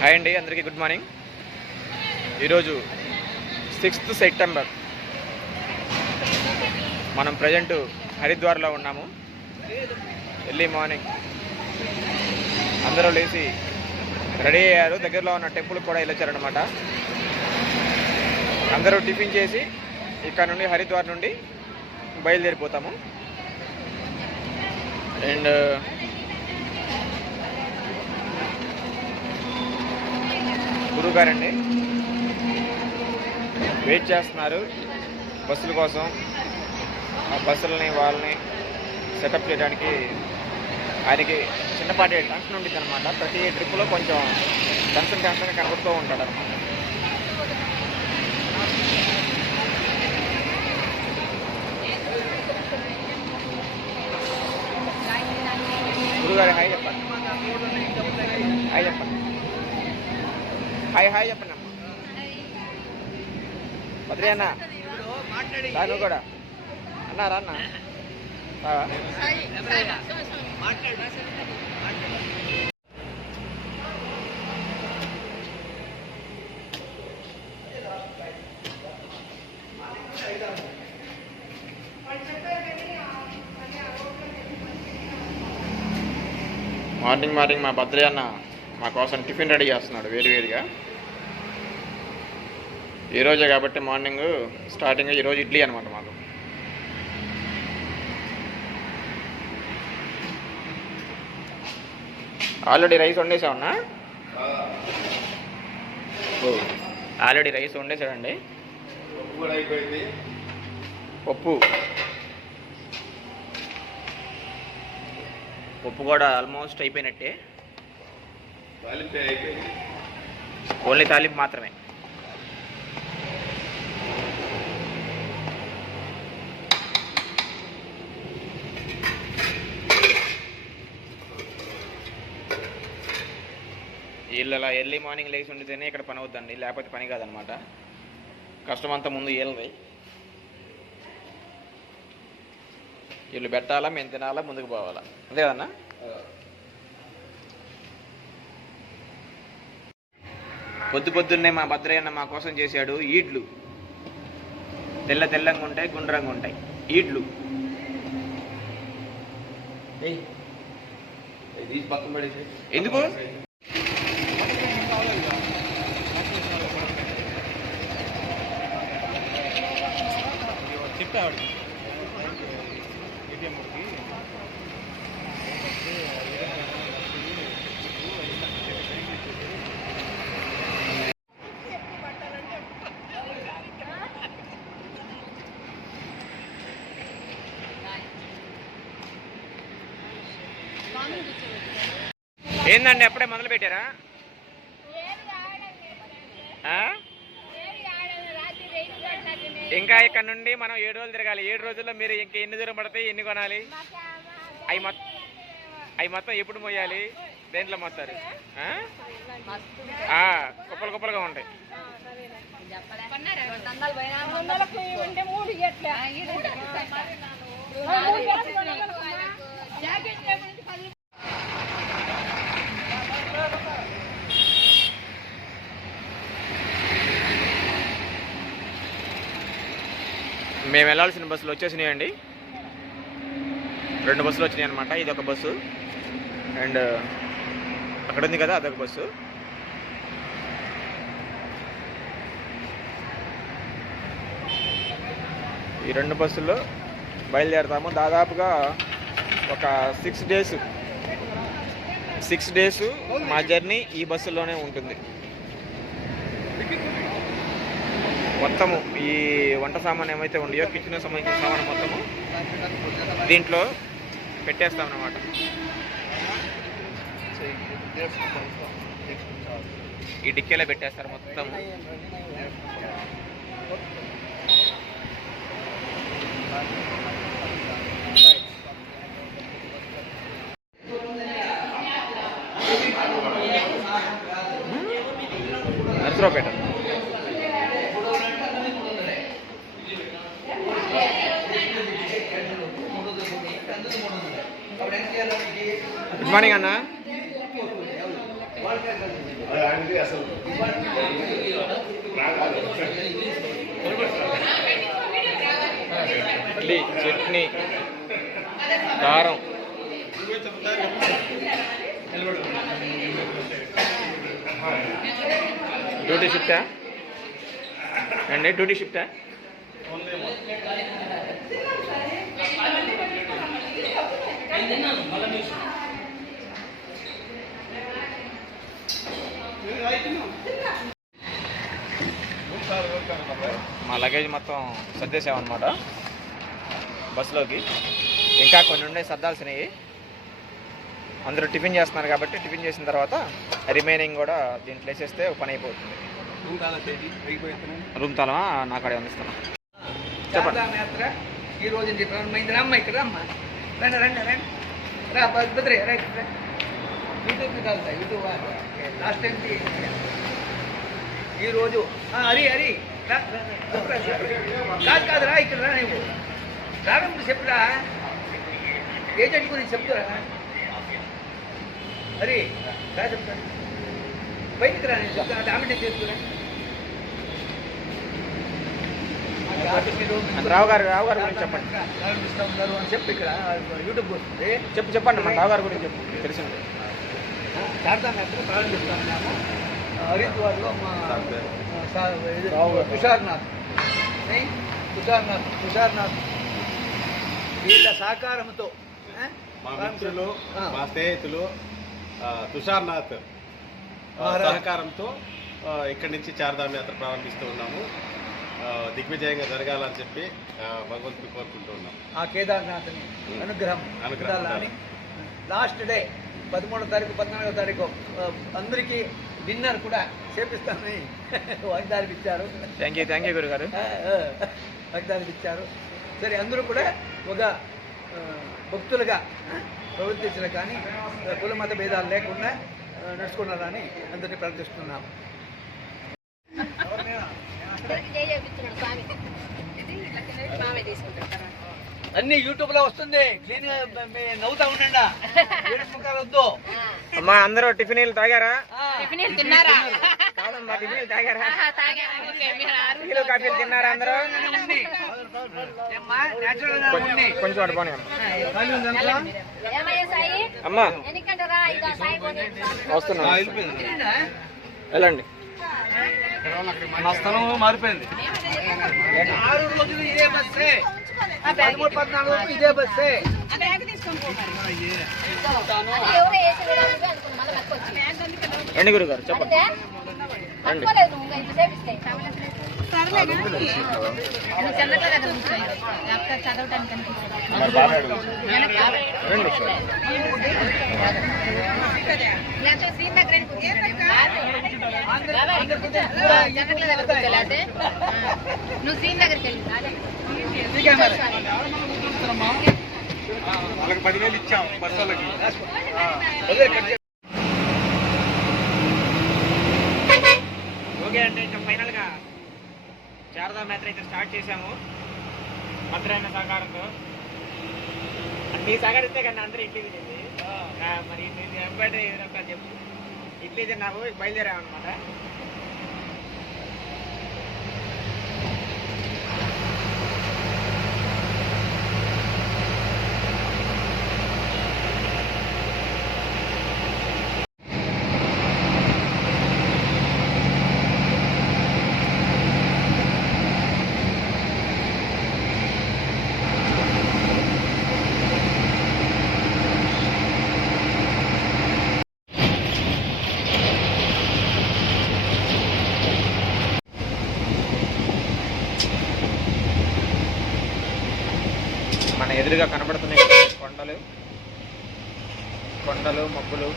Hi అండి, అందరికీ good morning. ఈరోజు 6th సెప్టెంబర్. మనం ప్రజెంట్ హరిద్వార్లో ఉన్నాము. ఎర్లీ మార్నింగ్ అందరూ లేచి రెడీ అయ్యారు. దగ్గరలో ఉన్న టెంపుల్కి కూడా వెళ్ళొచ్చారనమాట. అందరూ టిఫిన్ చేసి ఇక్కడ నుండి హరిద్వార్ నుండి బయలుదేరిపోతాము. అండ్ గురువుగారండి వెయిట్ చేస్తున్నారు బస్సుల కోసం. ఆ బస్సులని వాళ్ళని సెటప్ చేయడానికి ఆయనకి చిన్నపాటి టెన్షన్ ఉంటుంది అనమాట. ప్రతి ట్రిప్లో కొంచెం టెన్షన్ కనబడుతూ ఉంటాడు అనమాట. గురుగారు హాయ్ చెప్పండి. హాయ్ చెప్పండి. హాయ్ చెప్పండి అమ్మ. బద్రి అన్న నువ్వు కూడా అన్నారా అన్న? మార్నింగ్ మా బద్రి అన్న మా కోసం టిఫిన్ రెడీ చేస్తున్నాడు వేడివేడిగా. ఈరోజే కాబట్టి మార్నింగ్ స్టార్టింగ్ ఈరోజు ఇడ్లీ అనమాట మాకు. ఆల్రెడీ రైస్ వండేసామన్నా. ఆల్రెడీ రైస్ వండేసాడండి. పప్పు కూడా ఆల్మోస్ట్ అయిపోయినట్టే. ఓన్లీ తాలింపు మాత్రమే. వీళ్ళు అలా ఎర్లీ మార్నింగ్ లేచి ఉండితేనే ఇక్కడ పని అవుతుందండి, లేకపోతే పని కాదనమాట. కష్టమంతా ముందు వీళ్ళది. వీళ్ళు పెట్టాలా, మేము తినాలా, ముందుకు పోవాలా, అంతే కదన్నా. పొద్దున్నే మా భద్రయ్యన్న మా కోసం చేశాడు ఈడ్లు. తెల్లంగా ఉంటాయి, గుండ్రంగా ఉంటాయి ఈడ్లు. ఎందుకు చెప్పాడు ఏందండి, అప్పుడే మొదలు పెట్టారా? ఇంకా ఇక్కడ నుండి మనం 7 రోజులు తిరగాలి. 7 రోజుల్లో మీరు ఇంకా ఎన్ని దూరం పడతాయి, ఎన్ని కొనాలి, అవి మొత్తం ఎప్పుడు మోయాలి, దేంట్లో మోస్తారు? కుప్పలుగా ఉంటాయి. మేము వెళ్ళాల్సిన బస్సులు వచ్చేసినాయండి. 2 బస్సులు వచ్చినాయి అనమాట. ఇది ఒక బస్సు అండ్ అక్కడ ఉంది కదా అదొక బస్సు. ఈ 2 బస్సుల్లో బయలుదేరుతాము. దాదాపుగా ఒక 6 డేస్ మా జర్నీ ఈ బస్సులోనే ఉంటుంది. మొత్తము ఈ వంట సామాన్ ఏమైతే ఉండయో, కిచెన్ సంబంధించిన సామాన్ మొత్తము దీంట్లో పెట్టేస్తాం అన్నమాట. ఈ డిక్కీలో పెట్టేస్తారు మొత్తం. నర్సరావుపేట. గుడ్ మార్నింగ్ అన్న. ఇడ్లీ, చట్నీ, కారం, డ్యూటీ షిఫ్టా అండి? డ్యూటీ షిఫ్టా? మా లగేజ్ మొత్తం సర్దేసామన్నమాట బస్సులోకి. ఇంకా కొన్ని ఉండే సర్దాల్సినవి. అందరూ టిఫిన్ చేస్తున్నారు కాబట్టి టిఫిన్ చేసిన తర్వాత రిమైనింగ్ కూడా దీంట్లో వేసేస్తే పని అయిపోతుంది. రూమ్ తాళమా నాకు అక్కడ అందిస్తున్నా. చెప్పండి. ఈ రోజు ప్రారంభమైంది. రమ్మ ఇక్కడ రమ్మ, రండి రండి రండి రా బద్రే రైట్ యూట్యూబ్ కాదు యూట్యూబ్ లాస్ట్ టైం ఈరోజు హరి హరి కాదు కాదు రా ఇక్కడ రా. నువ్వు ప్రారంభం చెప్పురా, ఏజెంట్ గురించి చెప్తారా? హరి రా చెప్తాను, బయటికి రా. నేను చెప్తాను, డామినేట్ చేసుకురా. రావు గారు గురించి చెప్పండి. ఉన్నారు అని చెప్పి ఇక్కడ యూట్యూబ్ వస్తుంది. చెప్పండి మన రావు గారి గురించి చెప్పు, తెలిసింది. శారదా యాత్ర ప్రారంభిస్తున్నాము హరిద్వార్లో. మా తుషార్నాథ్ వీళ్ళ సహకారంతో, మా మిత్రులు, మా స్నేహితులు తుషార్నాథ్ సహకారంతో ఇక్కడి నుంచి చార్ధామ్ యాత్ర ప్రారంభిస్తూ ఉన్నాము. దిగ్విజయంగా జరగాలని చెప్పి భగవంతుని కోరుకుంటూ ఉన్నాం. ఆ కేదార్నాథ్ని అనుగ్రహం ఉండాలని. లాస్ట్ డే 13వ తారీఖు 14వ తారీఖు అందరికీ డిన్నర్ కూడా చేపిస్తామని వాగ్దానం ఇచ్చారు. థ్యాంక్ యూ గురుగారు. వాగ్దానం ఇచ్చారు. సరే, అందరూ కూడా ఒక భక్తులుగా ప్రవర్తించిన కానీ కుల మత భేదాలు లేకుండా నడుచుకున్నారని అందరినీ ప్రార్థిస్తున్నాము. అన్ని యూట్యూబ్ లో వస్తుంది. క్లీన్ గా నవ్వుతా ఉండండి, వద్దు. అమ్మా, అందరూ టిఫిన్లు తాగారా? టిఫిన్లు తిన్నారా? కాదమ్మా, టిఫిన్లు తాగారా? టీలు కాఫీలు తిన్నారా అందరూ? కొంచెం అటు పోనీ అమ్మా. వస్తున్నా, వెళ్ళండి. మా స్థలం మారిపోయింది. 6 రోజులు ఇదే బస్సే, 13-14 ఇదే బస్సే. రండి గురుగారు, చెప్పండి. రండి. నువ్వు సీన్ దగ్గరికి వెళ్ళి వాళ్ళకి 10,000 ఇచ్చాం బస్ వాళ్ళకి. ఓకే అండి, ఇంకా ఫైనల్గా శారదా యాత్ర అయితే స్టార్ట్ చేశాము మంత్రాయణ సహకారంతో. అన్ని సహకరిస్తే కానీ అందరూ ఇడ్లీ తినేది. మరి ఎంబడి ఏదొక చెప్పు, ఇడ్లీ తిన్నాము, బయలుదేరామన్నమాట. మన ఎదురుగా కనబడుతున్నాయి కొండలు మబ్బులు.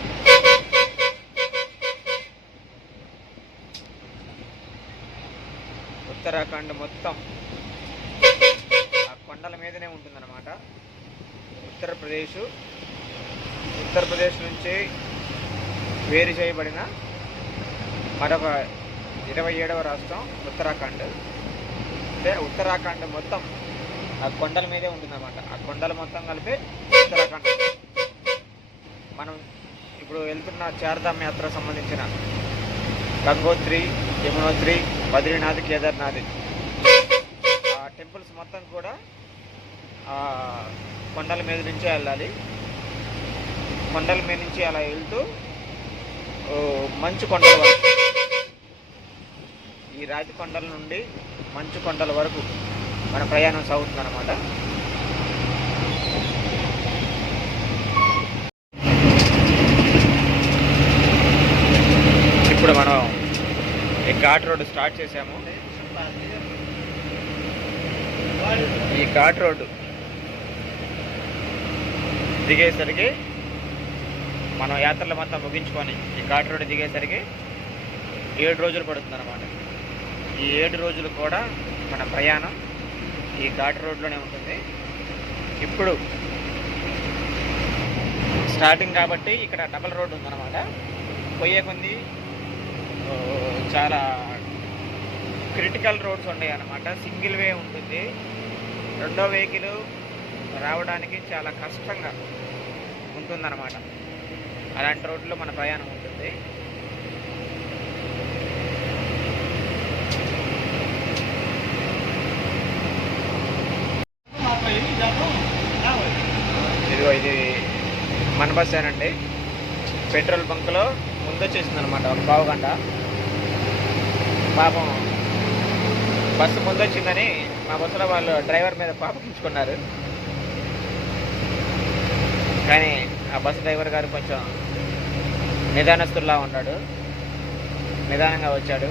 ఉత్తరాఖండ్ మొత్తం ఆ కొండల మీదనే ఉంటుందన్నమాట. ఉత్తరప్రదేశ్ నుంచి వేరు చేయబడిన మరొక 27వ రాష్ట్రం ఉత్తరాఖండ్. అంటే ఉత్తరాఖండ్ మొత్తం ఆ కొండల మీదే ఉంటుందన్నమాట. ఆ కొండలు మొత్తం కలిపి ఉత్తరాఖండ్. మనం ఇప్పుడు వెళ్తున్న చార్ధామ్ యాత్ర సంబంధించిన గంగోత్రి, యమునోత్రి, బద్రీనాథ్, కేదార్నాథ్ ఆ టెంపుల్స్ మొత్తం కూడా కొండల మీద నుంచే వెళ్ళాలి. కొండల మీద నుంచి అలా వెళ్తూ మంచు కొండల వరకు, ఈ రాతి కొండల నుండి మంచు కొండల వరకు మన ప్రయాణం సాగుతుందన్నమాట. ఇప్పుడు మనం ఈ ఘాట్ రోడ్డు స్టార్ట్ చేసాము. ఈ ఘాట్ రోడ్డు దిగేసరికి మనం యాత్రలు మొత్తం ముగించుకొని ఈ ఘాట్ రోడ్డు దిగేసరికి 7 రోజులు పడుతుంది అన్నమాట. ఈ 7 రోజులు కూడా మన ప్రయాణం ఈ ఘాట్ రోడ్లోనే ఉంటుంది. ఇప్పుడు స్టార్టింగ్ కాబట్టి ఇక్కడ డబల్ రోడ్డు ఉందన్నమాట. పోయే కొంది చాలా క్రిటికల్ రోడ్స్ ఉన్నాయి అన్నమాట. సింగిల్ వే ఉంటుంది. రెండో వెహికల్ రావడానికి చాలా కష్టంగా ఉంటుందన్నమాట. అలాంటి రోడ్లో మన ప్రయాణం ఉంటుంది. ఇదిగో ఇది మన బస్సేనండి. పెట్రోల్ బంక్లో ముందు వచ్చేసింది అనమాట, ఒక పావు గంట. పాపం బస్సు ముందు వచ్చిందని మా బస్సులో వాళ్ళు డ్రైవర్ మీద పాపకించుకున్నారు. కానీ ఆ బస్సు డ్రైవర్ గారు కొంచెం నిదానస్తుల్లా ఉన్నాడు, నిదానంగా వచ్చాడు.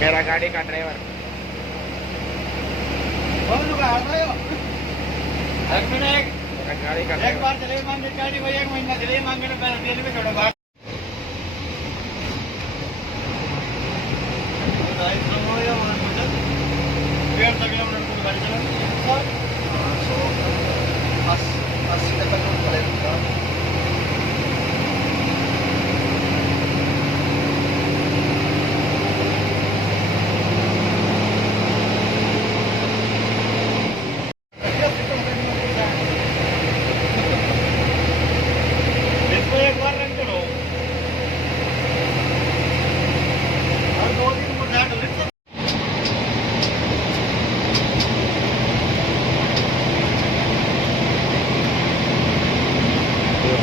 మేరా గాడి కా డ్రైవర్ गाड़ी का एक बार चले मांगे गाड़ी वही 1 महीना चले मांगे ना रेलवे में थोड़ा बात राइट हो या और मुझे 1.5 किलोमीटर को गाड़ी चलानी है 80 तक का पड़ेगा.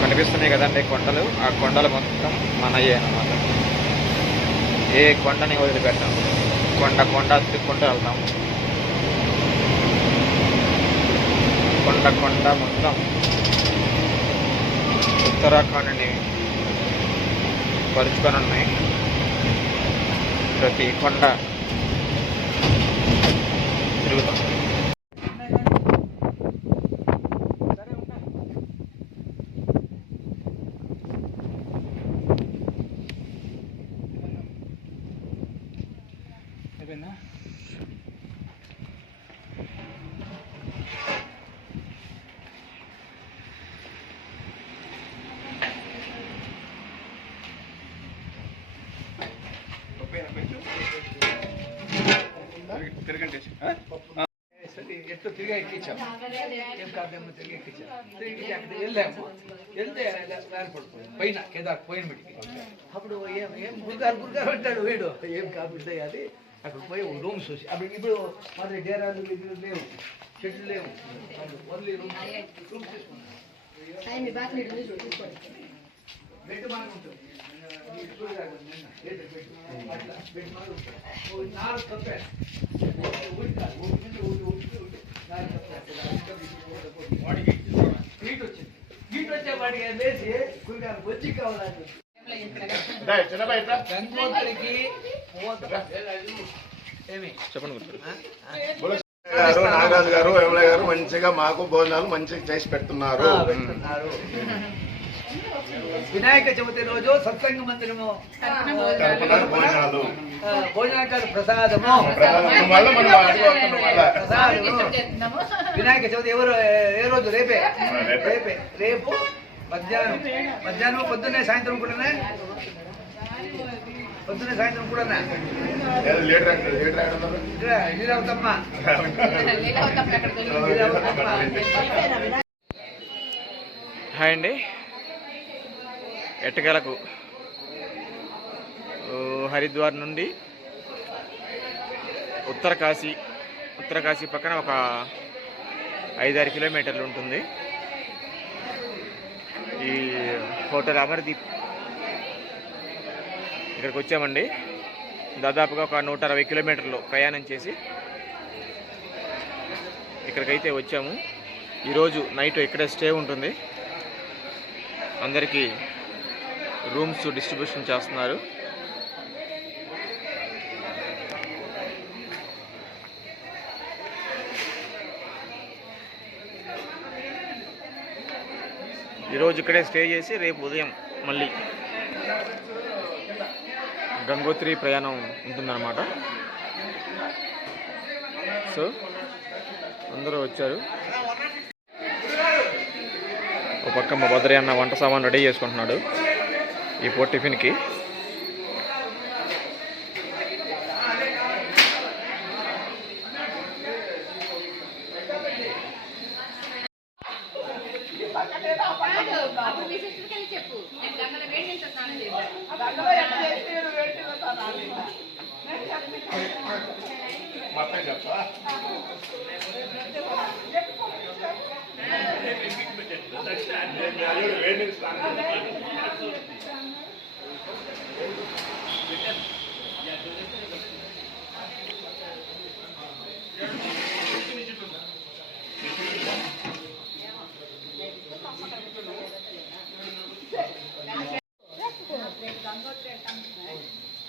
కనిపిస్తున్నాయి కదండి కొండలు. ఆ కొండలు మొత్తం మనయే అన్నమాట. ఏ కొండని వదిలిపెట్టాం. కొండ తిక్కుంటూ వెళ్తాం. కొండ మొత్తం ఉత్తరాఖండ్ని పరుచుకొని ఉన్నాయి. ప్రతి కొండ తిరుగుతాం. ఎట్లా తిరిగి ఎక్కించాం. ఏం కాదేమో తిరిగి ఎక్కించాం. తిరిగి అక్కడ వెళ్ళాము. వెళ్తే వ్యాన్ పడుతుంది పైన కేదార్ పోయిన మీటికి. అప్పుడు ఏం గురిగారు అంటాడు వీడు. ఏం కాబట్టి అది అక్కడ పోయి రూమ్స్ చూసి అప్పుడు ఇప్పుడు మరి డేరాలు లేవు, చెట్లు లేవు, ఓన్లీ రూమ్స్ తీసుకున్నాం. బెడ్ బాగా ఉంటుంది. గంగోత్రికి నాగరాజు గారు, ఎమ్మెల్యే గారు మంచిగా మాకు భోజనాలు మంచిగా చేసి పెడుతున్నారు. వినాయక చవితి రోజు సత్సంగ మందిరము భోజనాలు ప్రసాదము. వినాయక చవితి ఏ రోజు? రేపు మధ్యాహ్నం పొద్దున్నే సాయంత్రం కూడా లీలావతమ్మ హాయ్ అండి. ఎట్టకేలకు హరిద్వార్ నుండి ఉత్తరకాశీ పక్కన ఒక 5-6 కిలోమీటర్లు ఉంటుంది ఈ హోటల్ అమర్దీప్. ఇక్కడికి వచ్చామండి. దాదాపుగా ఒక 160 కిలోమీటర్లు ప్రయాణం చేసి ఇక్కడికైతే వచ్చాము. ఈరోజు నైట్ ఇక్కడే స్టే ఉంటుంది. అందరికీ రూమ్స్ డిస్ట్రిబ్యూషన్ చేస్తున్నారు. ఈరోజు ఇక్కడే స్టే చేసి రేపు ఉదయం మళ్ళీ గంగోత్రి ప్రయాణం ఉంటుందన్నమాట. సో అందరూ వచ్చారు. ఒక పక్క మా భద్రి అన్న వంట సామాన్ రెడీ చేసుకుంటున్నాడు ఈ పూట టిఫిన్కి. చెప్పు నేను గంగలో వేడి నీళ్ళతో స్నానం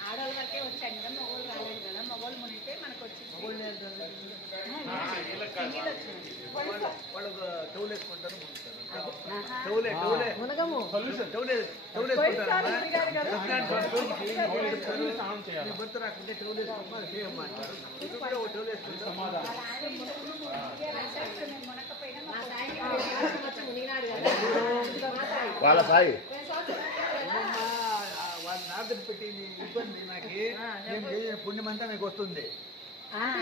ఆడవాళ్ళ వరకే వచ్చాను కదా, మగవాళ్ళు రాలేదు కదా. మగవాళ్ళు మునిగితే మనకు వచ్చి వాళ్ళ సాయి వాళ్ళ నార్దం పెట్టింది ఇబ్బంది. నాకు నేను చేసిన పుణ్యమంతా మీకు వస్తుంది.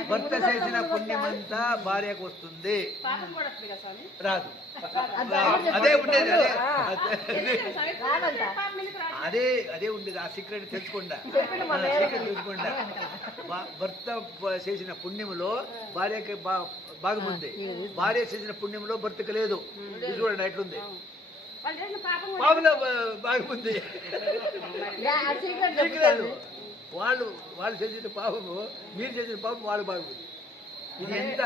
భర్త చేసిన పుణ్యమంతా భార్యకు వస్తుంది, రాదు. అదే ఉండేది, అదే ఉండేది. ఆ సీక్రెట్ తెలుసుకోండా, తెలుసుకోండా. భర్త చేసిన పుణ్యములో భార్యకి భాగం ఉంది, భార్య చేసిన పుణ్యంలో భర్తకు లేదు. చూడండి ఎట్లుంది, పాపలో భాగం ఉంది. వాళ్ళు చేసిన పాపము, మీరు చేసిన పాపం వాళ్ళు బాగుంది. ఇది ఎంత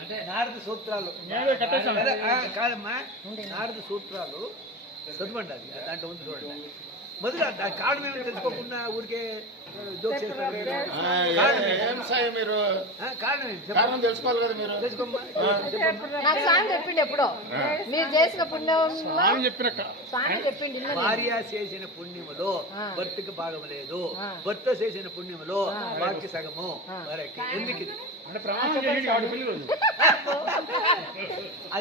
అంటే నారద సూత్రాలు కాదమ్మా, నారద సూత్రాలు చదవండి. అది దాంట్లో ఉంది చూడండి. మొదలు దాని కారణం ఏమి తెలుసుకోకుండా ఊరికే జోక్ చేస్తారు. కారణం తెలుసుకోవాలి కదా మీరు. తెలుసుకోమ్మా. నాకు స్వామి చెప్పిండు ఎప్పుడో, మీరు చేసిన పుణ్యం చెప్పిండు. భార్య చేసిన పుణ్యములో భర్తకి భాగం లేదు, భర్త చేసిన పుణ్యములో భార్యకి సగము భార్యకి. ఎందుకు ఇది? అది